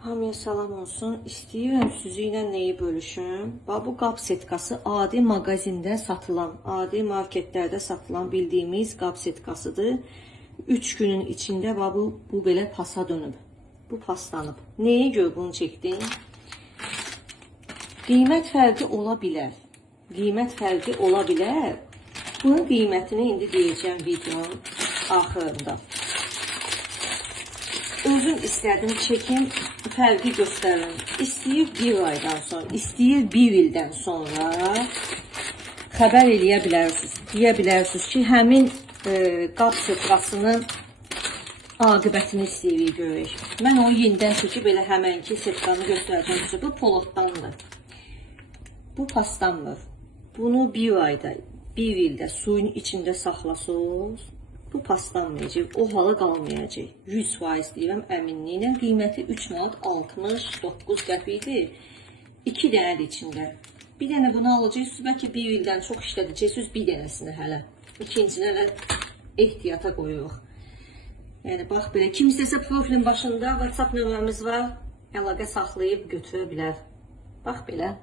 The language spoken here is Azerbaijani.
Hamıya salam olsun. İstəyirəm sizinlə nəyi bölüşüm? Bu qab setkası adi mağazində satılan, adi marketlərdə satılan bildiyimiz qab setkasıdır. 3 günün içində bu belə pasa dönüb. Bu paslanıb. Nəyə görə bunu çəkdim? Qiymət fərqi ola bilər. Qiymət fərqi ola bilər. Bunun qiymətini indi deyəcəm videonun axırında. Özüm istədim çəkim, fərqi göstərin. İstəyir bir aydan sonra, istəyir bir ildən sonra xəbər eləyə bilərsiniz. Deyə bilərsiniz ki, həmin qab setkasının aqibətini istəyirik görək. Mən onu yenidən çəkib elə həmənki setkanı göstərəcəm ki, bu polotdandır. Bu paslanmır. Bunu bir ayda, bir ildə suyun içində saxlasınız. Bu paslanmayacaq, o hala qalmayacaq. 100% deyirəm əminliklə. Qiyməti 3 manat 69 qəpikdir. 2 dənədir içində. Bir dənə bunu alacaqsınız, bəlkə bir ildən çox işlədəcəksiniz bir dənəsini hələ. İkincisini hələ ehtiyata qoyuruq. Yəni, bax belə, kim istəsə profilin başında WhatsApp nömrəmiz var, əlaqə saxlayıb götürə bilər. Bax belə.